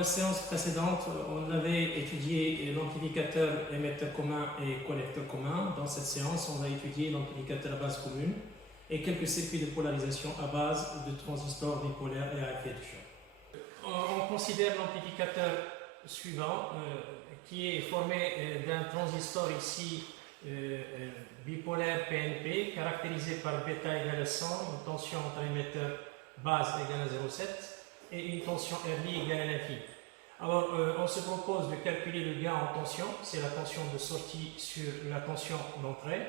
la séance précédente, on avait étudié l'amplificateur émetteur commun et collecteur commun. Dans cette séance, on va étudier l'amplificateur à base commune et quelques circuits de polarisation à base de transistors bipolaires et à effet de choc. On considère l'amplificateur suivant qui est formé d'un transistor ici bipolaire PNP caractérisé par bêta égale à 100, une tension entre émetteur base égale à 0,7 et une tension RD égale à l'infini. Alors, on se propose de calculer le gain en tension, c'est la tension de sortie sur la tension d'entrée,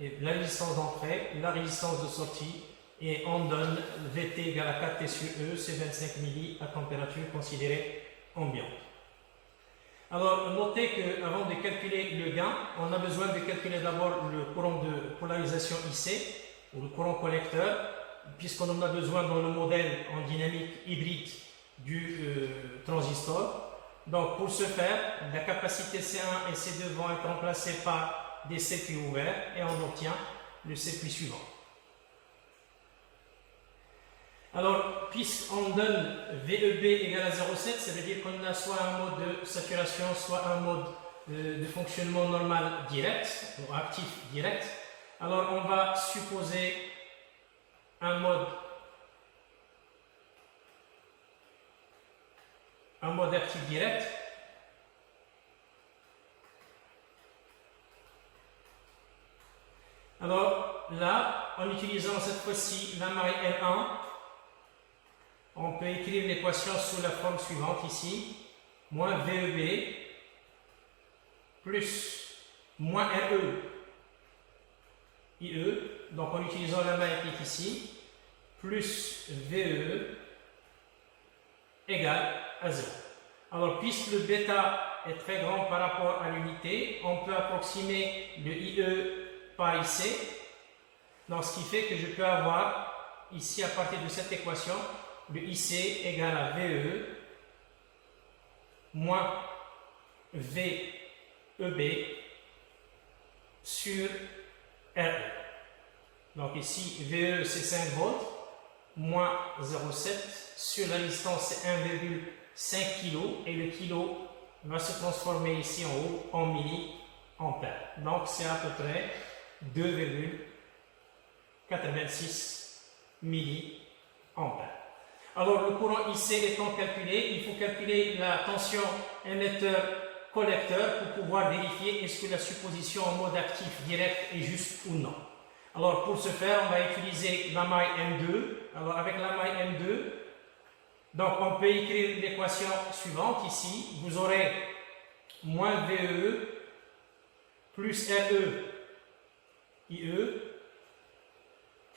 et la résistance d'entrée, la résistance de sortie, et on donne VT égale à 4T sur E, c'est 25 milli à température considérée ambiante. Alors, notez qu'avant de calculer le gain, on a besoin de calculer d'abord le courant de polarisation IC, ou le courant collecteur, puisqu'on en a besoin dans le modèle en dynamique hybride du transistor. Donc pour ce faire, la capacité C1 et C2 vont être remplacées par des circuits ouverts et on obtient le circuit suivant. Alors, puisqu'on donne VEB égale à 0,7, ça veut dire qu'on a soit un mode de saturation, soit un mode de fonctionnement normal direct, ou actif direct. Alors on va supposer un mode actif direct. Alors là, en utilisant cette fois-ci la maille L1, on peut écrire l'équation sous la forme suivante ici, moins VEB plus moins RE IE, donc en utilisant la maille qui est ici, plus VE égale à 0. Alors, puisque le bêta est très grand par rapport à l'unité, on peut approximer le IE par IC, donc ce qui fait que je peux avoir ici, à partir de cette équation, le IC égale à VE moins VEB sur RE. Donc ici, VE c'est 5 volts, moins 0,7 sur la résistance c'est 1,5 kg et le kilo va se transformer ici en haut en milliampères. Donc c'est à peu près 2,86 milliampères. Alors le courant IC étant calculé, il faut calculer la tension émetteur-collecteur pour pouvoir vérifier est-ce que la supposition en mode actif direct est juste ou non. Alors pour ce faire, on va utiliser la maille M2. Alors avec la maille M2, donc on peut écrire l'équation suivante ici. Vous aurez moins VE plus RE IE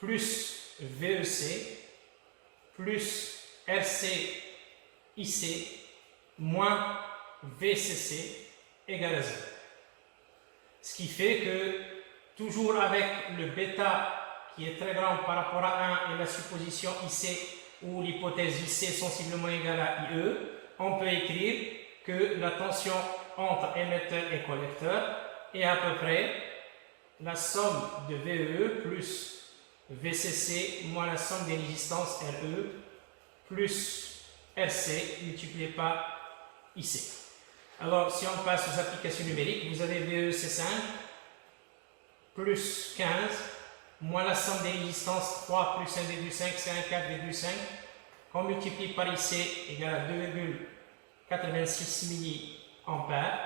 plus VEC plus RC IC moins VCC égale à 0. Ce qui fait que toujours avec le bêta qui est très grand par rapport à 1 et la supposition IC ou l'hypothèse IC sensiblement égale à IE, on peut écrire que la tension entre émetteur et collecteur est à peu près la somme de VE plus VCC moins la somme des résistances RE plus RC multiplié par IC. Alors si on passe aux applications numériques, vous avez VE C5 plus 15, moins la somme des résistances 3 plus 1,5, c'est 4,5, qu'on multiplie par IC égale à 2,86 milliampères.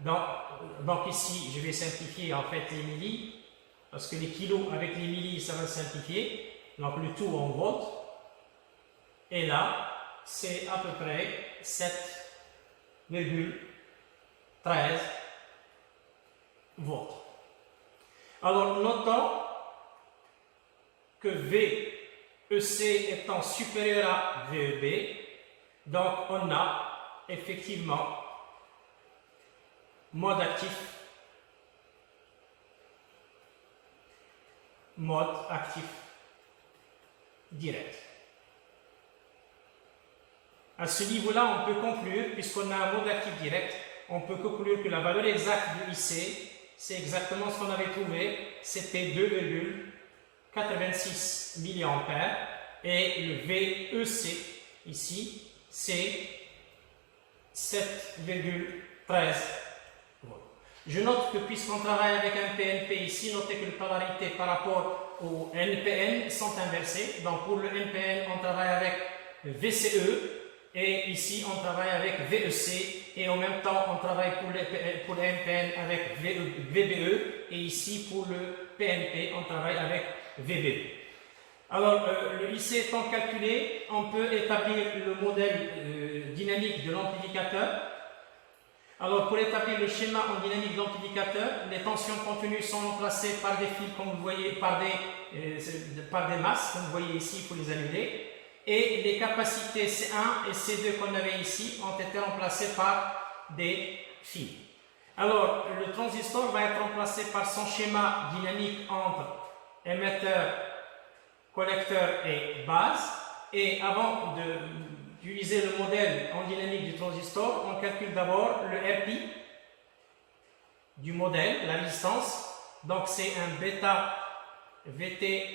Donc ici, je vais simplifier en fait les millis, parce que les kilos avec les millis, ça va simplifier. Donc le tout en volts. Et là, c'est à peu près 7,13 volts. Alors, notons que VEC étant supérieur à VEB, donc on a effectivement mode actif direct. À ce niveau-là, on peut conclure, puisqu'on a un mode actif direct, on peut conclure que la valeur exacte de IC, c'est exactement ce qu'on avait trouvé, c'était 2,86 milliampères et le VEC ici, c'est 7,13 volts. Je note que puisqu'on travaille avec un PNP ici, notez que les polarités par rapport au NPN sont inversées. Donc pour le NPN, on travaille avec VCE et ici on travaille avec VEC et en même temps on travaille pour le NPN avec VBE et ici pour le PNP on travaille avec VBE. Alors le IC étant calculé, on peut établir le modèle dynamique de l'amplificateur. Alors pour établir le schéma en dynamique de l'amplificateur, les tensions contenues sont remplacées par des fils, comme vous voyez, par des masses, comme vous voyez ici, il faut les annuler. Et les capacités C1 et C2 qu'on avait ici ont été remplacées par des fils. Alors le transistor va être remplacé par son schéma dynamique entre émetteur, collecteur et base. Et avant d'utiliser le modèle en dynamique du transistor, on calcule d'abord le RP du modèle, la résistance. Donc c'est un bêta VT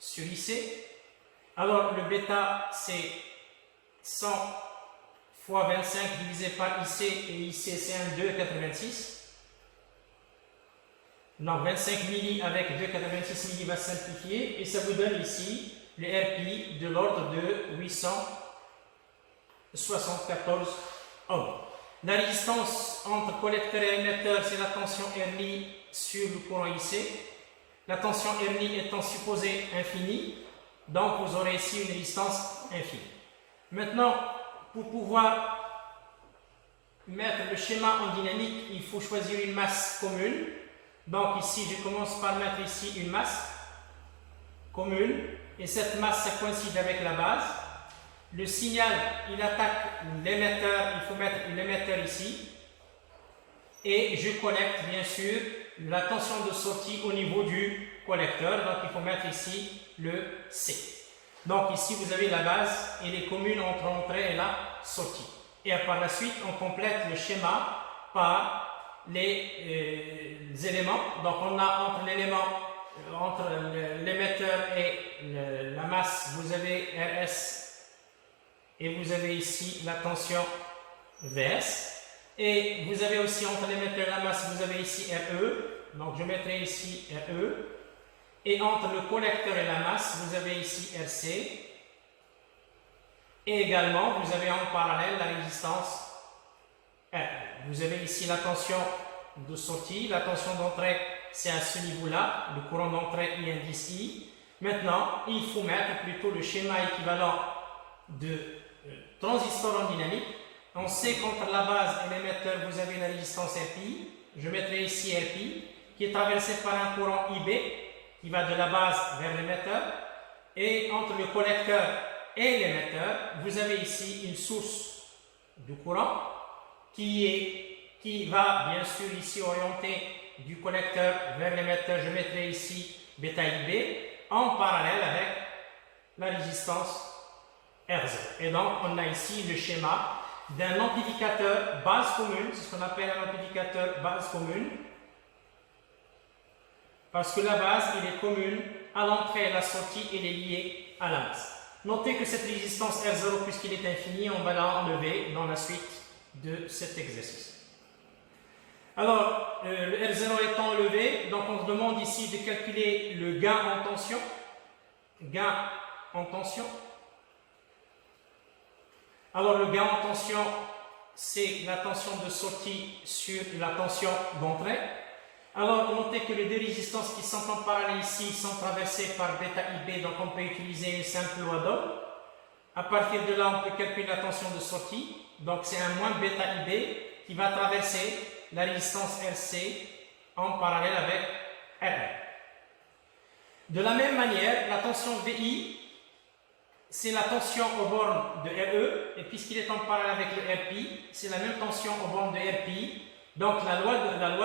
sur IC. Alors le bêta c'est 100 fois 25 divisé par IC et IC c'est un 2,86. Donc 25 milli avec 2,86 milli va simplifier et ça vous donne ici le RPI de l'ordre de 874 ohms. La résistance entre collecteur et émetteur, c'est la tension RNI sur le courant IC. La tension RNI étant supposée infinie, donc vous aurez ici une résistance infinie. Maintenant, pour pouvoir mettre le schéma en dynamique, il faut choisir une masse commune. Donc ici, je commence par mettre ici une masse commune. Et cette masse, ça coïncide avec la base. Le signal, il attaque l'émetteur, il faut mettre l'émetteur ici. Et je collecte, bien sûr, la tension de sortie au niveau du collecteur. Donc il faut mettre ici le C. Donc ici, vous avez la base et les communes entre l'entrée et la sortie. Et par la suite, on complète le schéma par les éléments. Donc on a entre l'élément, entre l'émetteur et la masse, vous avez RS et vous avez ici la tension VS. Et vous avez aussi entre l'émetteur et la masse, vous avez ici RE. Donc je mettrai ici RE. Et entre le collecteur et la masse, vous avez ici RC. Et également, vous avez en parallèle la résistance R. Vous avez ici la tension de sortie, la tension d'entrée, c'est à ce niveau-là, le courant d'entrée I indice I. Maintenant, il faut mettre plutôt le schéma équivalent de transistor en dynamique. On sait qu'entre la base et l'émetteur, vous avez la résistance RPI. Je mettrai ici RPI, qui est traversée par un courant IB, qui va de la base vers l'émetteur. Et entre le collecteur et l'émetteur, vous avez ici une source de courant qui va bien sûr ici orienter du collecteur vers l'émetteur. Je mettrai ici bêta IB en parallèle avec la résistance R0. Et donc on a ici le schéma d'un amplificateur base commune, c'est ce qu'on appelle un amplificateur base commune, parce que la base il est commune à l'entrée et à la sortie, elle est liée à la masse. Notez que cette résistance R0, puisqu'il est infini, on va la enlever dans la suite de cet exercice. Alors, le R0 étant enlevé, donc on se demande ici de calculer le gain en tension. Gain en tension. Alors, le gain en tension, c'est la tension de sortie sur la tension d'entrée. Alors, notez que les deux résistances qui sont en parallèle ici sont traversées par bêta IB, donc on peut utiliser une simple loi d'Ohm. À partir de là, on peut calculer la tension de sortie. Donc, c'est un moins bêta IB qui va traverser la résistance RC en parallèle avec RR. De la même manière, la tension VI, c'est la tension aux bornes de RE, et puisqu'il est en parallèle avec le RPI, c'est la même tension aux bornes de RPI. Donc la loi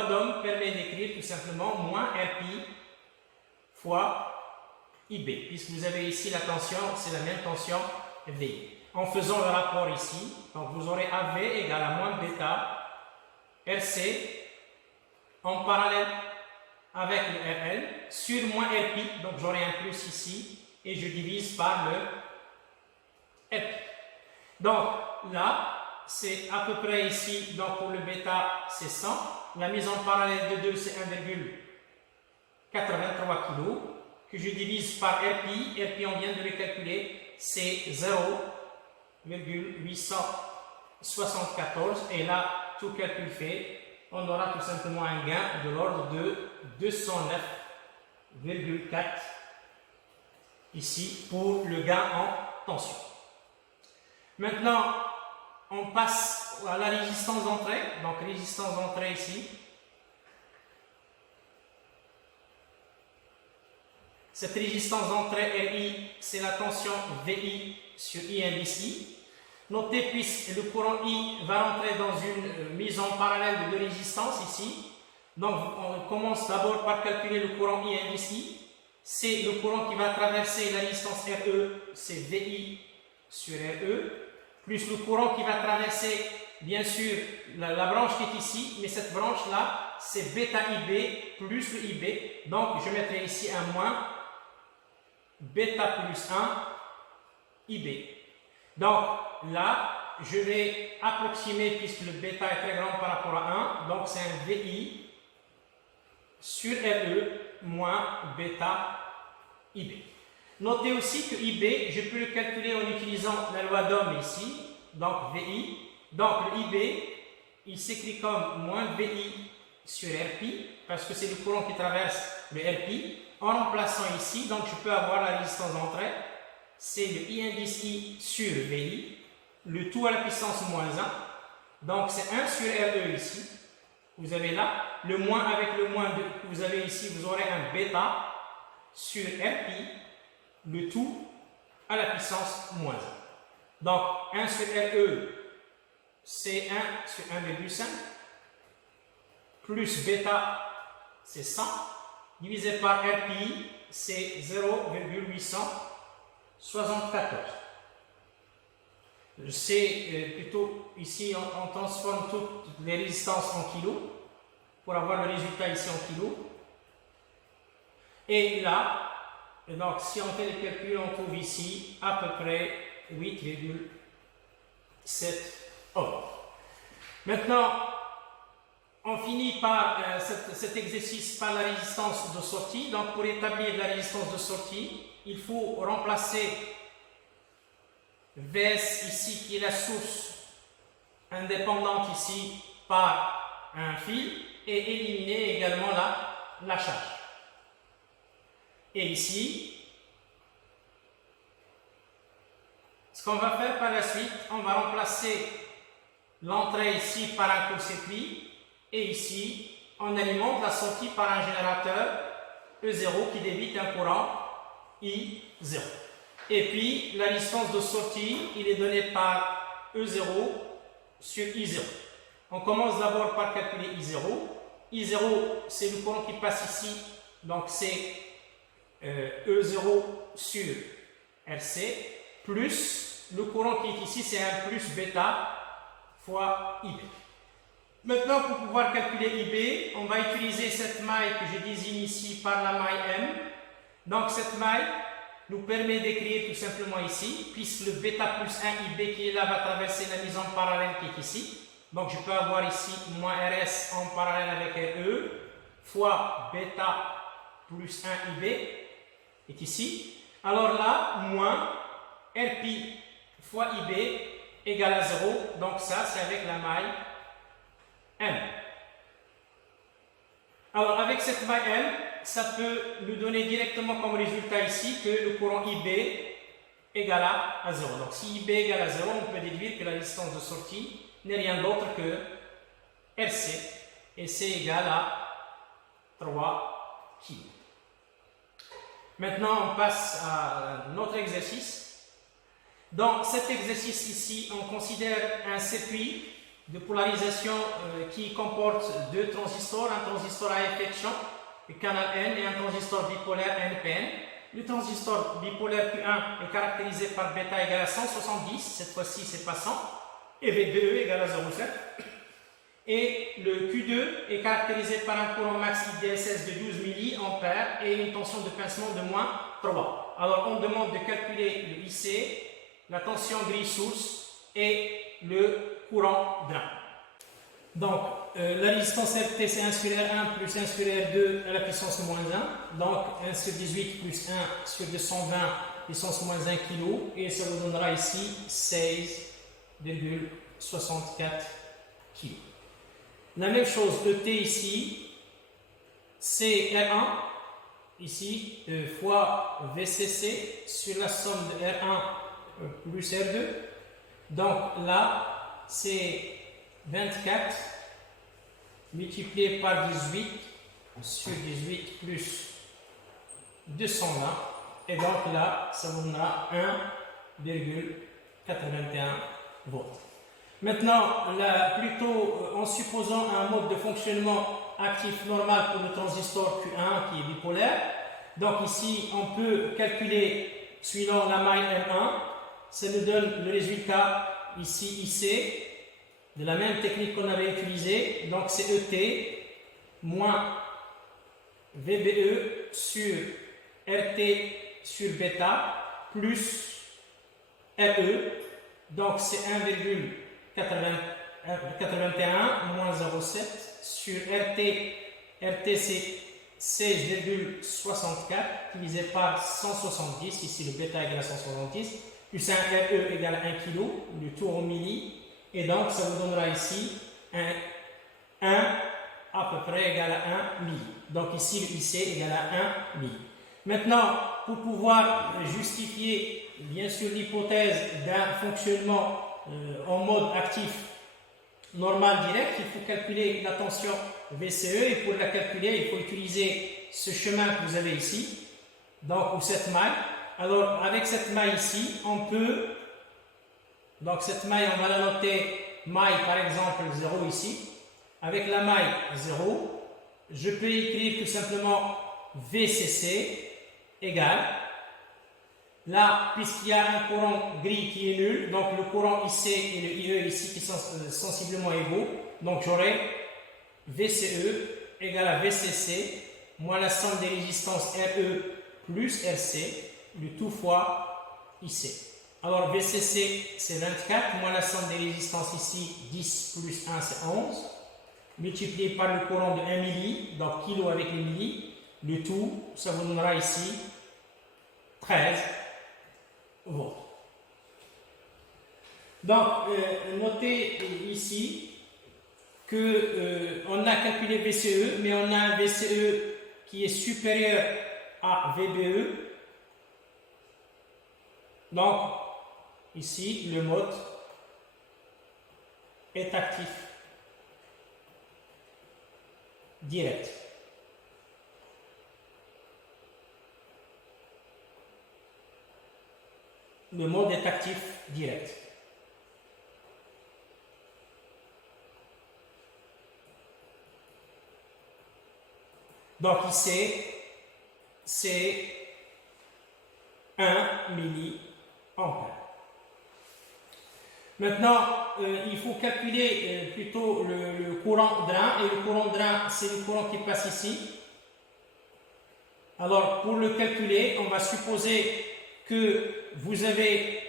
d'Ohm permet d'écrire tout simplement moins RPI fois IB, puisque vous avez ici la tension, c'est la même tension VI. En faisant le rapport ici, donc vous aurez AV égale à moins bêta RC en parallèle avec le RL sur moins RP, donc j'aurai un plus ici et je divise par le RP. Donc là, c'est à peu près ici, donc pour le bêta, c'est 100. La mise en parallèle de 2, c'est 1,83 kg, que je divise par RPI. RPI, on vient de le calculer, c'est 0,874. Et là, tout calcul fait, on aura tout simplement un gain de l'ordre de 209,4 ici pour le gain en tension. Maintenant, on passe à la résistance d'entrée. Donc, résistance d'entrée ici. Cette résistance d'entrée RI, c'est la tension VI sur I indice I. Notez, puisque le courant I va rentrer dans une mise en parallèle de deux résistances ici. Donc, on commence d'abord par calculer le courant I indice I. C'est le courant qui va traverser la résistance RE, c'est VI sur RE, plus le courant qui va traverser, bien sûr, la branche qui est ici, mais cette branche-là, c'est bêta IB plus le IB. Donc, je mettrai ici un moins, bêta plus 1, IB. Donc, là, je vais approximer, puisque le bêta est très grand par rapport à 1, donc c'est un VI sur RE moins bêta IB. Notez aussi que IB, je peux le calculer en utilisant la loi d'Ohm ici, donc VI. Donc le IB, il s'écrit comme moins VI sur RPI, parce que c'est le courant qui traverse le RPI. En remplaçant ici, donc je peux avoir la résistance d'entrée, c'est le I indice I sur VI, le tout à la puissance moins 1. Donc c'est 1 sur RE ici. Vous avez là, le moins avec le moins que vous avez ici, vous aurez un bêta sur RPI, le tout à la puissance moins 1. Donc 1 sur RE, c'est 1 sur 1,5, plus bêta, c'est 100, divisé par RPI, c'est 0,874. C'est plutôt ici, on transforme toutes les résistances en kilos pour avoir le résultat ici en kilos. Et là, donc si on fait le calcul, on trouve ici à peu près 8,7 ohms. Maintenant, on finit par cet exercice par la résistance de sortie. Donc pour établir la résistance de sortie, il faut remplacer Vs ici qui est la source indépendante ici par un fil et éliminer également la charge. Et ici, ce qu'on va faire par la suite, on va remplacer l'entrée ici par un court-circuit et ici, on alimente la sortie par un générateur E0 qui débite un courant I0. Et puis, la résistance de sortie, il est donné par E0 sur I0. On commence d'abord par calculer I0. I0, c'est le courant qui passe ici, donc c'est E0 sur RC, plus le courant qui est ici, c'est un plus bêta fois IB. Maintenant, pour pouvoir calculer IB, on va utiliser cette maille que je désigne ici par la maille M. Donc, cette maille nous permet d'écrire tout simplement ici, puisque le bêta plus 1 IB qui est là va traverser la mise en parallèle qui est ici. Donc, je peux avoir ici moins RS en parallèle avec RE, fois bêta plus 1 IB est ici. Alors là, moins RPI fois IB égale à 0. Donc ça, c'est avec la maille M. Alors, avec cette maille M, ça peut nous donner directement comme résultat ici que le courant IB égale à 0. Donc, si IB égale à 0, on peut déduire que la résistance de sortie n'est rien d'autre que RC. Et c'est égal à 3 kg. Maintenant, on passe à notre exercice. Dans cet exercice ici, on considère un circuit de polarisation qui comporte deux transistors, un transistor à effet de champ, le canal N, et un transistor bipolaire NPN. Le transistor bipolaire Q1 est caractérisé par bêta égale à 170, cette fois-ci c'est pas 100, et V2 égale à 0,7. Et le Q2 est caractérisé par un courant max IDSS de 12 mA et une tension de pincement de moins 3. Alors on demande de calculer le IC, la tension grille source et le courant drain. Donc, la résistance RT, c'est 1 sur R1 plus 1 sur R2 à la puissance moins 1. Donc, 1 sur 18 plus 1 sur 220 puissance moins 1 kg. Et ça vous donnera ici 16,64 kg. La même chose, ET ici, c'est R1, ici, fois VCC sur la somme de R1 plus R2. Donc là, c'est 24 multiplié par 18 sur 18 plus 220. Et donc là, ça vous donnera 1,81 volts. Maintenant, là, plutôt en supposant un mode de fonctionnement actif normal pour le transistor Q1 qui est bipolaire. Donc ici, on peut calculer suivant la maille M1. Ça nous donne le résultat ici IC de la même technique qu'on avait utilisée. Donc c'est ET moins VBE sur RT sur bêta plus RE. Donc c'est 1,81 moins 0,7 sur RT. RT c'est 16,64 divisé par 170. Ici le bêta égale à 170. Plus un RE égale à 1 kg, le tout en milli. Et donc ça vous donnera ici 1 à peu près égal à 1 milli. Donc ici le IC égale à 1 milli. Maintenant, pour pouvoir justifier bien sûr l'hypothèse d'un fonctionnement en mode actif normal direct, il faut calculer la tension VCE et pour la calculer, il faut utiliser ce chemin que vous avez ici, donc ou cette maille. Alors avec cette maille ici, on peut, donc cette maille on va la noter maille par exemple 0 ici. Avec la maille 0, je peux écrire tout simplement VCC égale, là puisqu'il y a un courant gris qui est nul, donc le courant IC et le IE ici qui sont sensiblement égaux, donc j'aurai VCE égale à VCC moins la somme des résistances RE plus RC, le tout fois IC. Alors VCC c'est 24 moins la somme des résistances ici 10 plus 1 c'est 11 multiplié par le courant de 1 milli, donc kilo avec les milli, le tout ça vous donnera ici 13 volts. Donc notez ici que on a calculé VCE mais on a un VCE qui est supérieur à VBE. Donc, ici, le mode est actif direct. Le mode est actif direct. Donc ici, c'est 1 milliampère. Maintenant, il faut calculer plutôt le courant drain. Et le courant drain, c'est le courant qui passe ici. Alors, pour le calculer, on va supposer que vous avez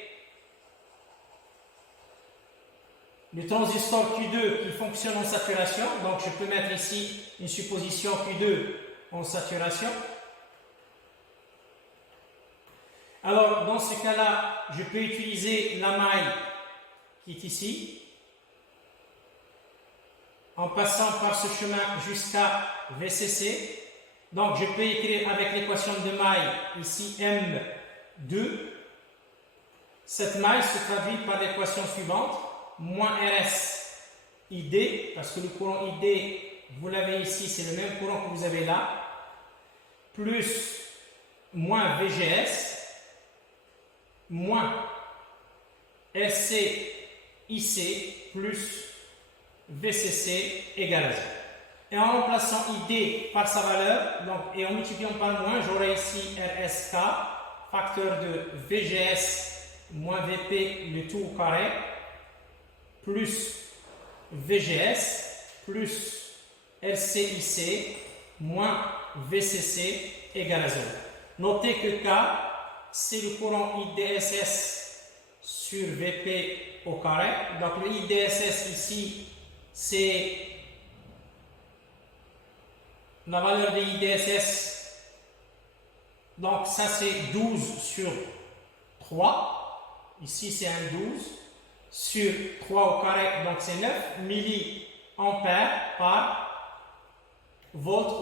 le transistor Q2 qui fonctionne en saturation. Donc, je peux mettre ici une supposition Q2 en saturation. Alors, dans ce cas-là, je peux utiliser la maille qui est ici, en passant par ce chemin jusqu'à VCC. Donc, je peux écrire avec l'équation de maille ici M2. Cette maille se traduit par l'équation suivante, moins RS ID, parce que le courant ID, vous l'avez ici, c'est le même courant que vous avez là, plus moins VGS, moins RC IC plus VCC égale à 0. Et en remplaçant ID par sa valeur, donc, et en multipliant par moins, j'aurai ici RSK, facteur de VGS moins VP, le tout au carré, plus VGS plus RCIC moins VCC égale à 0. Notez que K, c'est le courant IDSS sur VP au carré. Donc le IDSS ici, c'est la valeur de IDSS. Donc ça c'est 12 sur 3. Ici c'est un 12 sur 3 au carré, donc c'est 9 milliampères par volt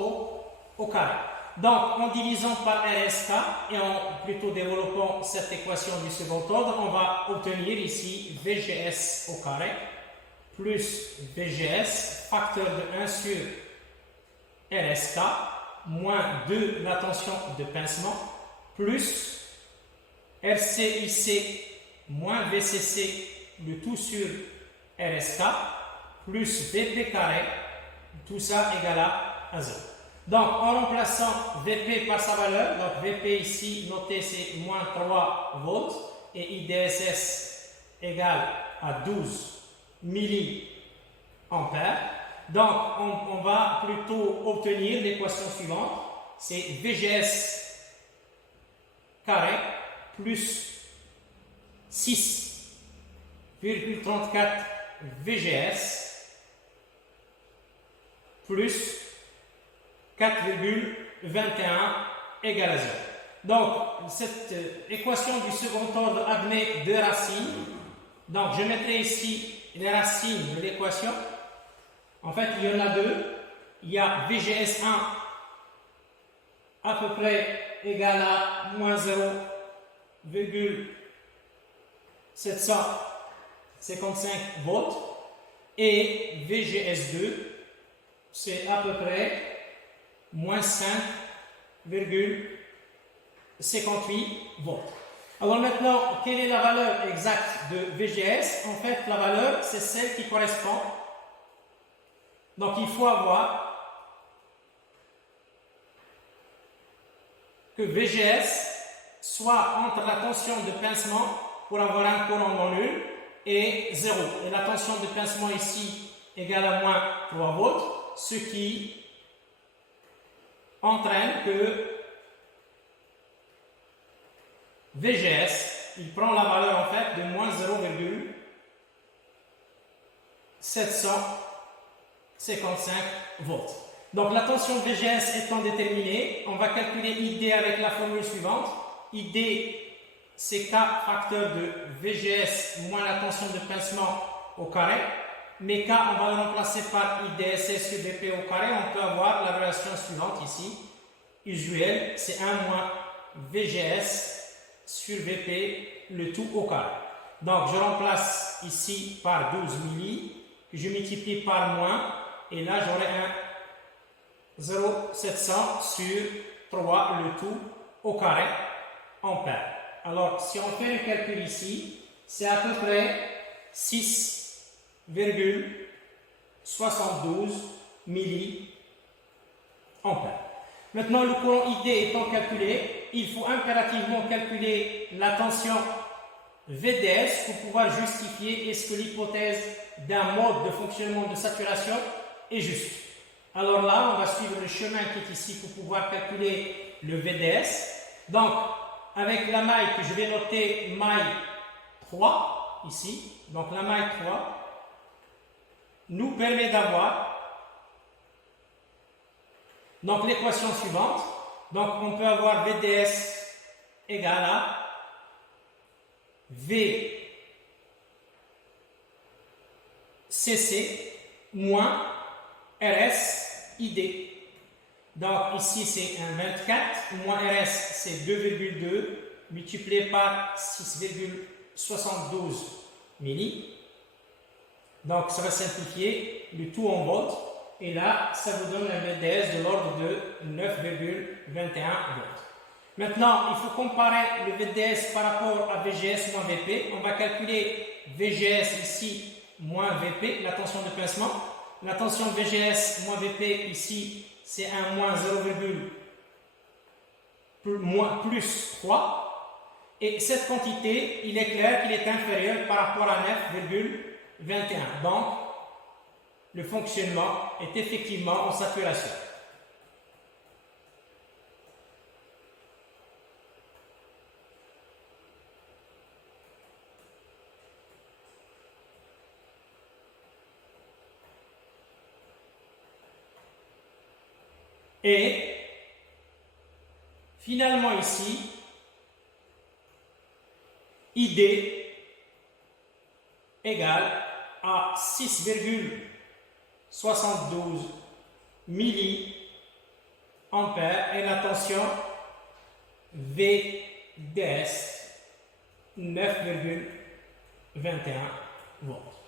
au carré. Donc, en divisant par RSK et en plutôt développant cette équation du second ordre, on va obtenir ici VGS au carré plus VGS, facteur de 1 sur RSK, moins 2 la tension de pincement, plus RCIC moins VCC, le tout sur RSK, plus VP carré, tout ça égal à 0. Donc, en remplaçant VP par sa valeur, donc VP ici, noté c'est moins 3 volts, et IDSS égale à 12 milliampères. Donc, on va plutôt obtenir l'équation suivante, c'est VGS carré plus 6,34 VGS plus 4,21 égale à 0. Donc, cette équation du second ordre admet deux racines. Donc, je mettrai ici les racines de l'équation. En fait, il y en a deux. Il y a VGS1 à peu près égal à moins 0,755 volts. Et VGS2, c'est à peu près moins 5,58 volts. Alors maintenant, quelle est la valeur exacte de VGS? En fait, la valeur, c'est celle qui correspond. Donc, il faut avoir que VGS soit entre la tension de pincement pour avoir un courant nul et 0. Et la tension de pincement ici égale à moins 3 volts, ce qui entraîne que VGS, il prend la valeur en fait de moins 0,755 volts. Donc la tension VGS étant déterminée, on va calculer ID avec la formule suivante. ID, c'est K facteur de VGS moins la tension de pincement au carré. Mais K, on va le remplacer par IDSS sur VP au carré. On peut avoir la relation suivante ici. Usuelle, c'est 1 moins VGS sur VP, le tout au carré. Donc, je remplace ici par 12 milli, que je multiplie par moins, et là, j'aurai un 0,700 sur 3, le tout au carré, ampères. Alors, si on fait le calcul ici, c'est à peu près 6,72 milliampères. Maintenant, le courant ID étant calculé, il faut impérativement calculer la tension VDS pour pouvoir justifier est-ce que l'hypothèse d'un mode de fonctionnement de saturation est juste. Alors là, on va suivre le chemin qui est ici pour pouvoir calculer le VDS. Donc, avec la maille que je vais noter maille 3, ici, donc la maille 3, nous permet d'avoir donc l'équation suivante. Donc on peut avoir VDS égale à VCC moins RS ID. Donc ici c'est un 24, moins RS c'est 2,2 multiplié par 6,72 milli. Donc ça va simplifier le tout en volts. Et là, ça vous donne un VDS de l'ordre de 9,21 volts. Maintenant, il faut comparer le VDS par rapport à VGS moins VP. On va calculer VGS ici moins VP, la tension de pincement. La tension VGS moins VP ici, c'est un moins 0, plus 3. Et cette quantité, il est clair qu'il est inférieur par rapport à 9,21. Donc, le fonctionnement est effectivement en saturation. Et finalement ici, ID égale à 6,72 milliampères et la tension VDS 9,21 volts.